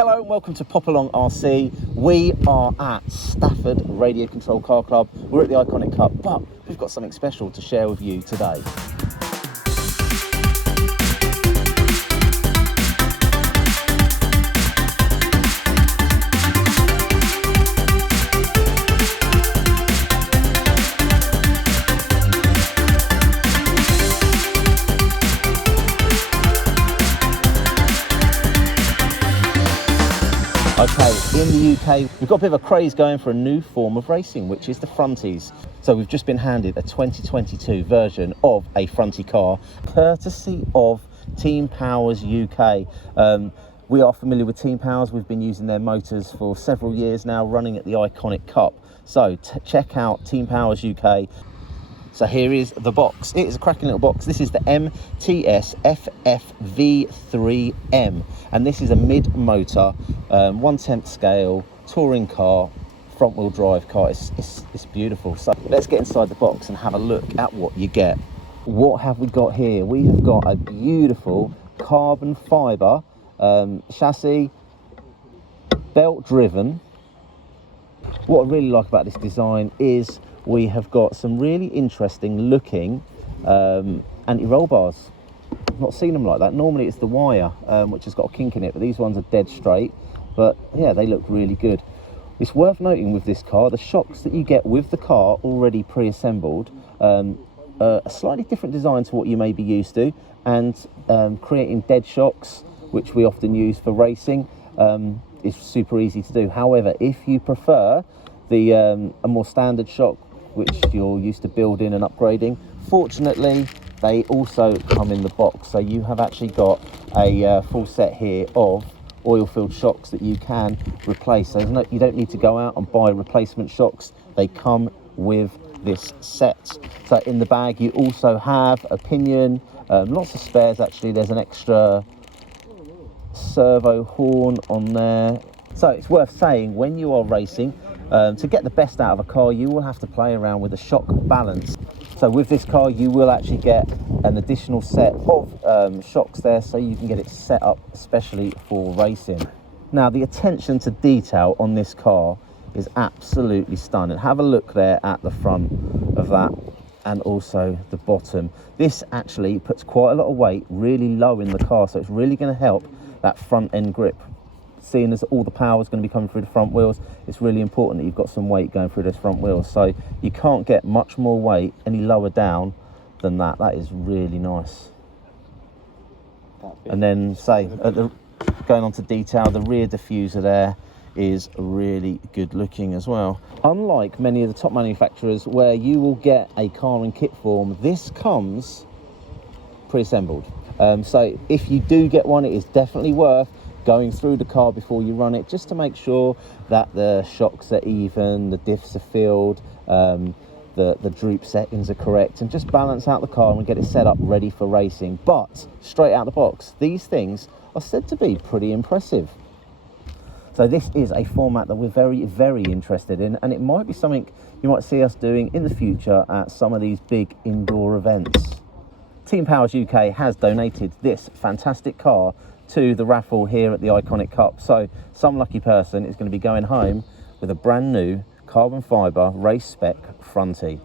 Hello and welcome to Pop Along RC. We are at Stafford Radio Control Car Club. We're at the Iconic Cup, but we've got something special to share with you today. Okay, in the UK, we've got a bit of a craze going for a new form of racing, which is the Fronties. So we've just been handed a 2022 version of a Frontie car, courtesy of Team Powers UK. We are familiar with Team Powers. We've been using their motors for several years now, running at the Iconic Cup. So check out Team Powers UK. So here is the box. It is a cracking little box. This is the MTS FFV3 M, and this is a mid-motor, 1/10 scale touring car, front-wheel drive car. It's beautiful. So let's get inside the box and have a look at what you get. What have we got here? We have got a beautiful carbon fibre chassis, belt-driven. What I really like about this design is we have got some really interesting looking anti-roll bars. I've not seen them like that. Normally it's the wire which has got a kink in it, but these ones are dead straight. But yeah, they look really good. It's worth noting with this car, the shocks that you get with the car already pre-assembled, a slightly different design to what you may be used to, and creating dead shocks, which we often use for racing, is super easy to do. However, if you prefer the a more standard shock, which you're used to building and upgrading, fortunately they also come in the box. So you have actually got a full set here of oil-filled shocks that you can replace. So you don't need to go out and buy replacement shocks. They come with this set. So in the bag you also have a pinion, lots of spares actually. There's an extra servo horn on there. So it's worth saying, when you are racing, to get the best out of a car, you will have to play around with the shock balance. So with this car, you will actually get an additional set of shocks there, so you can get it set up especially for racing. Now, the attention to detail on this car is absolutely stunning. Have a look there at the front of that and also the bottom. This actually puts quite a lot of weight really low in the car, so it's really going to help that front end grip. Seeing as all the power is going to be coming through the front wheels, it's really important that you've got some weight going through those front wheels. So you can't get much more weight any lower down than that. That is really nice. And then going on to detail, the rear diffuser there is really good looking as well. Unlike many of the top manufacturers where you will get a car in kit form, this comes pre-assembled. So if you do get one, it is definitely worth going through the car before you run it, just to make sure that the shocks are even, the diffs are filled, the droop settings are correct, and just balance out the car and get it set up ready for racing. But straight out the box, these things are said to be pretty impressive. So this is a format that we're very, very interested in, and it might be something you might see us doing in the future at some of these big indoor events. Team Powers UK has donated this fantastic car to the raffle here at the Iconic Cup. So some lucky person is going to be going home with a brand new carbon fibre race spec Frontie.